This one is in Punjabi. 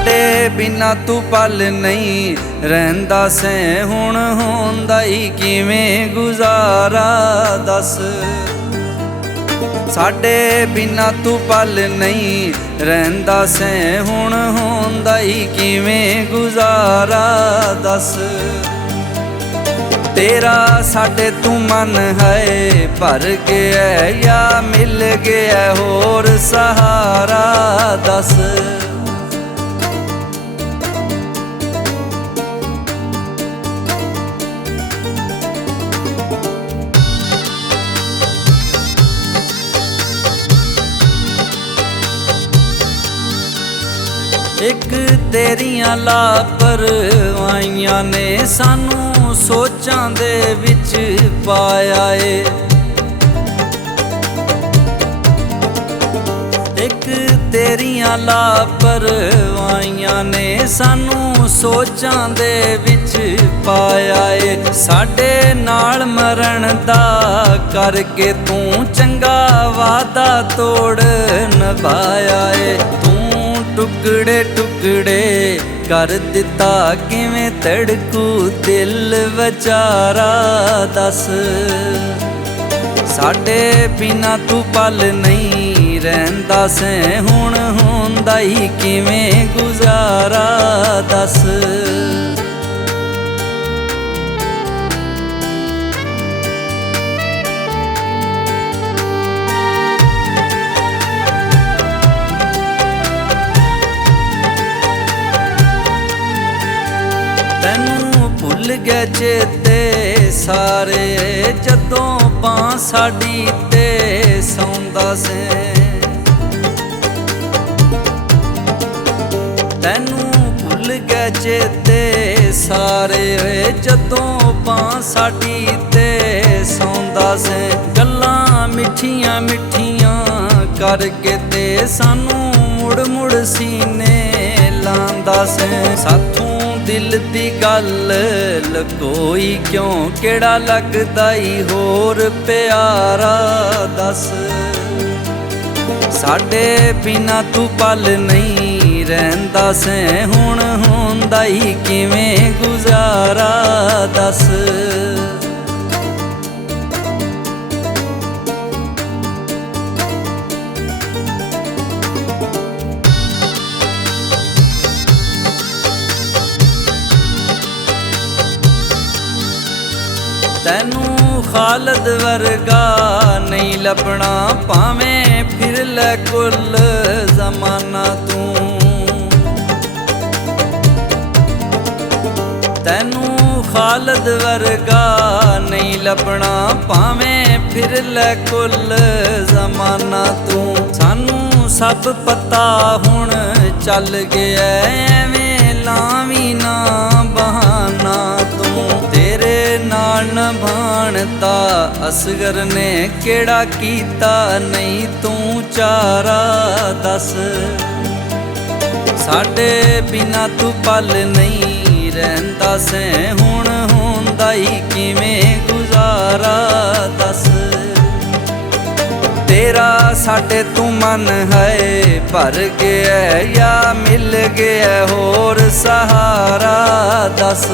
ਸਾਡੇ ਬਿਨਾ ਤੂੰ ਪਲ ਨਹੀਂ ਰਹਿੰਦਾ ਸੈਂ ਹੁਣ ਹੁੰਦਾ ਹੀ ਕਿਵੇਂ ਗੁਜ਼ਾਰਾ ਦੱਸ। ਸਾਡੇ ਬਿਨਾ ਤੂੰ ਪਲ ਨਹੀਂ ਰਹਿੰਦਾ ਸੈਂ ਹੁਣ ਹੁੰਦਾ ਹੀ ਕਿਵੇਂ ਗੁਜ਼ਾਰਾ ਦੱਸ। ਤੇਰਾ ਸਾਡੇ ਤੂੰ ਮਨ ਹੈ ਭਰ ਗਿਆ ਜਾਂ ਮਿਲ ਗਿਆ ਹੋਰ ਸਹਾਰਾ ਦੱਸ। ਇੱਕ ਤੇਰੀਆਂ ਲਾਪਰਵਾਹੀਆਂ ਨੇ ਸਾਨੂੰ ਸੋਚਾਂ ਦੇ ਵਿੱਚ ਪਾਇਆ ਏ। ਇੱਕ ਤੇਰੀਆਂ ਲਾਪਰਵਾਹੀਆਂ ਨੇ ਸਾਨੂੰ ਸੋਚਾਂ ਦੇ ਵਿੱਚ ਪਾਇਆ ਏ। ਸਾਡੇ ਨਾਲ ਮਰਨ ਦਾ ਕਰਕੇ ਤੂੰ ਚੰਗਾ ਵਾਦਾ ਤੋੜ ਨਿਭਾਇਆ ਏ। ਟੁਕੜੇ ਟੁਕੜੇ ਕਰ ਦਿੱਤਾ ਕਿਵੇਂ ਧੜਕੂ ਦਿਲ ਵਿਚਾਰਾ ਦੱਸ। ਸਾਡੇ ਬਿਨਾ ਤੂੰ ਪਲ ਨਹੀਂ ਰਹਿੰਦਾ ਸੈਂ ਹੁਣ ਹੁੰਦਾ ਹੀ ਕਿਵੇਂ ਗੁਜ਼ਾਰਾ ਦੱਸ। ਤੈਨੂੰ ਭੁੱਲ ਗਏ ਚੇਤੇ ਸਾਰੇ ਜਦੋਂ ਬਾਂਹ ਸਾਡੀ ਤੇ ਸੌਂਦਾ ਸੈਂ। ਤੈਨੂੰ ਭੁੱਲ ਗਏ ਚੇਤੇ ਸਾਰੇ ਜਦੋਂ ਬਾਂਹ ਸਾਡੀ ਤੇ ਸੌਂਦਾ ਸੈਂ। ਗੱਲਾਂ ਮਿੱਠੀਆਂ ਮਿੱਠੀਆਂ ਕਰਕੇ ਤੇ ਸਾਨੂੰ ਮੁੜ ਮੁੜ ਸੀਨੇ ਲਾਂਦਾ ਸੈਂ। ਸਾਥੋਂ ਦਿਲ ਦੀ ਗੱਲ ਲਕੋਈ ਕਿਉਂ ਕਿਹੜਾ ਲੱਗਦਾ ਈ ਹੋਰ ਪਿਆਰਾ ਦੱਸ। ਸਾਡੇ ਬਿਨਾ ਤੂੰ ਪਲ ਨਹੀਂ ਰਹਿੰਦਾ ਸੈਂ ਹੁਣ ਹੁੰਦਾ ਹੀ ਕਿਵੇਂ ਗੁਜ਼ਾਰਾ ਦੱਸ। ਤੈਨੂੰ ਖਾਲਦ ਵਰਗਾ ਨਹੀਂ ਲੱਭਣਾ ਭਾਵੇਂ ਫਿਰ ਲੈ ਕੁੱਲ ਜ਼ਮਾਨਾ ਤੂੰ। ਤੈਨੂੰ ਖਾਲਦ ਵਰਗਾ ਨਹੀਂ ਲੱਭਣਾ ਭਾਵੇਂ ਫਿਰ ਲੈ ਕੁੱਲ ਜ਼ਮਾਨਾ ਤੂੰ। ਸਾਨੂੰ ਸਭ ਪਤਾ ਹੁਣ ਚੱਲ ਗਿਆ ਐਵੇਂ ਲਾਵੀਂ ਨਾ ਬਹਾਨਾ ਤੂੰ। ਤੇਰੇ ਨਾਲ ਨਿਭਾਣ ਦਾ ਅਸਗਰ ਨੇ ਕਿਹੜਾ ਕੀਤਾ ਨਹੀਂ ਤੂੰ ਚਾਰਾ ਦੱਸ। ਸਾਡੇ ਬਿਨਾ ਤੂੰ ਪਲ ਨਹੀਂ ਰਹਿੰਦਾ ਸੈਂ ਹੁਣ ਹੁੰਦਾ ਹੀ ਕਿਵੇਂ ਗੁਜ਼ਾਰਾ ਦੱਸ। ਤੇਰਾ ਸਾਡੇ ਤੂੰ ਮਨ ਹੈ ਭਰ ਗਿਆ ਜਾਂ ਮਿਲ ਗਿਆ ਹੋਰ ਸਹਾਰਾ ਦੱਸ।